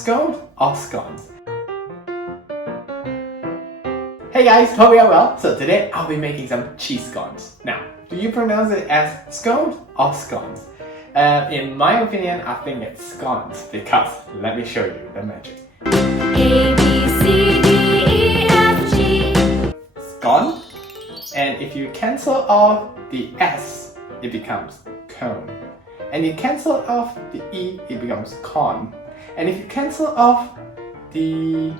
scone or scones? Hey guys, hope you are well. So today I'll be making some cheese scones. Now, do you pronounce it as scones or scones? In my opinion, I think it's scones because let me show you the magic. A, B, C, D, E, F, G. Scone. And if you cancel off the S, it becomes cone. And you cancel off the E, it becomes con. And if you cancel off the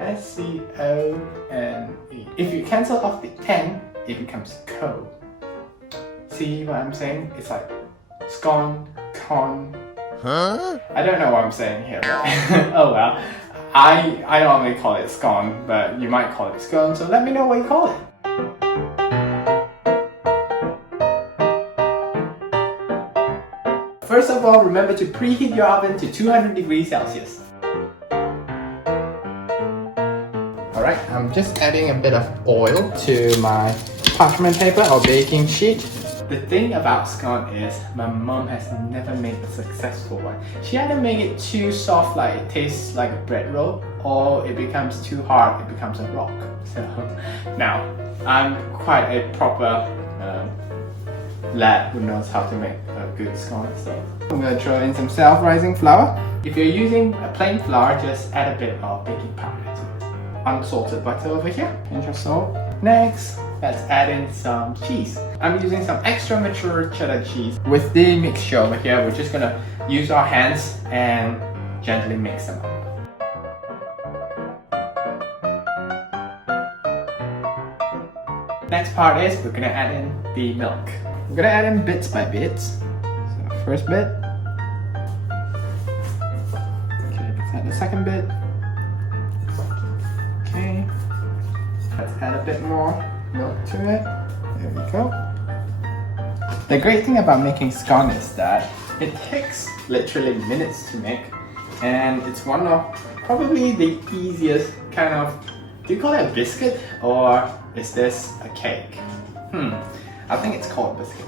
S-C-O-N-E. If you cancel off the N, it becomes co. See what I'm saying? It's like scone, con. Huh? I don't know what I'm saying here, but oh well. I normally call it scone, but you might call it scone, so let me know what you call it. First of all, remember to preheat your oven to 200 degrees Celsius. Alright, I'm just adding a bit of oil to my parchment paper or baking sheet. The thing about scone is my mom has never made a successful one. She either make it too soft like it tastes like a bread roll, or it becomes too hard, it becomes a rock. So now, I'm quite a proper lad who knows how to make a good scone. So I'm going to throw in some self-rising flour. If you're using a plain flour, just add a bit of baking powder to it. Unsalted butter over here, pinch of salt. Next, let's add in some cheese. I'm using some extra mature cheddar cheese. With the mixture over here, we're just gonna use our hands and gently mix them up. Next part is we're gonna add in the milk. We're gonna add in bits by bits. So first bit. Okay, let's add the second bit. Okay. Let's add a bit more milk to it. There we go. The great thing about making scone is that it takes literally minutes to make, and it's one of probably the easiest kind of, do you call it a biscuit or is this a cake? I think it's called biscuit.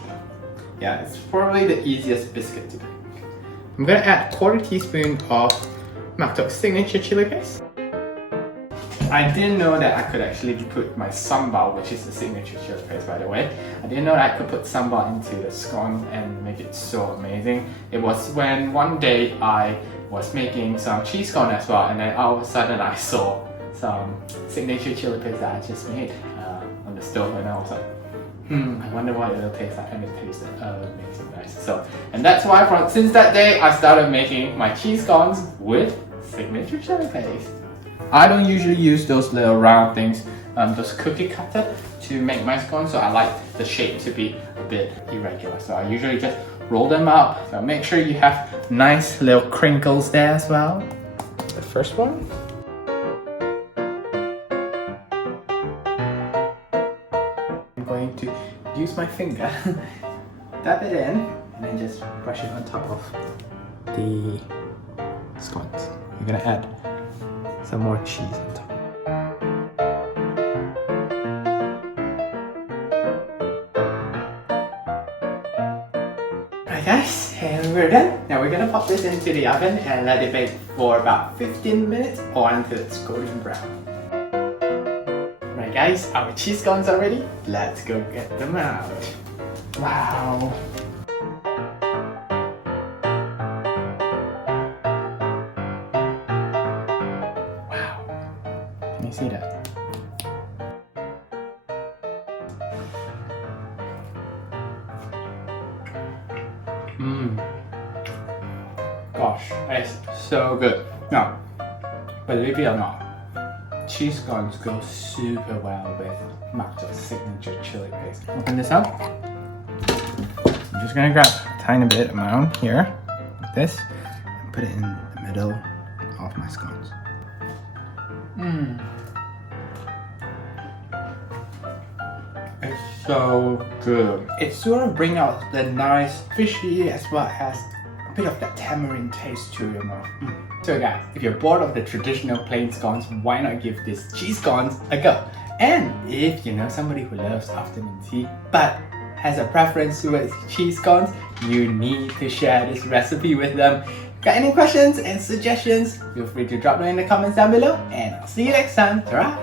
Yeah, it's probably the easiest biscuit to make. I'm gonna add 1/4 teaspoon of Mak Tok signature chili paste. I didn't know that I could actually put my sambal, which is the signature chili paste by the way. I didn't know that I could put sambal into the scone and make it so amazing. It was when one day I was making some cheese scone as well, and then all of a sudden I saw some signature chili paste that I just made on the stove, and I was like, I wonder what it'll taste like, and it tasted amazing, nice. So, and that's why since that day I started making my cheese scones with signature chili paste. I don't usually use those little round things, those cookie cutter, to make my scones, so I like the shape to be a bit irregular. So I usually just roll them up. So make sure you have nice little crinkles there as well. The first one. I'm going to use my finger, tap it in, and then just brush it on top of the scones. You're gonna add some more cheese on top. Alright guys, and we're done. Now we're gonna pop this into the oven and let it bake for about 15 minutes or until it's golden brown. Right guys, our cheese scones are ready. Let's go get them out. Wow. Can you see that? Gosh, it's so good. Now, believe it or not, cheese scones go super well with Mak Tok's signature chili paste. Open this up. I'm just gonna grab a tiny bit amount here, like this, and put it in the middle of my scones. It's so good. It sort of brings out the nice fishy as well as a bit of that tamarind taste to your mouth. So guys, if you're bored of the traditional plain scones, why not give this cheese scones a go? And if you know somebody who loves afternoon tea but has a preference towards cheese scones, you need to share this recipe with them. Got any questions and suggestions? Feel free to drop them in the comments down below, and I'll see you next time. Ta-ra!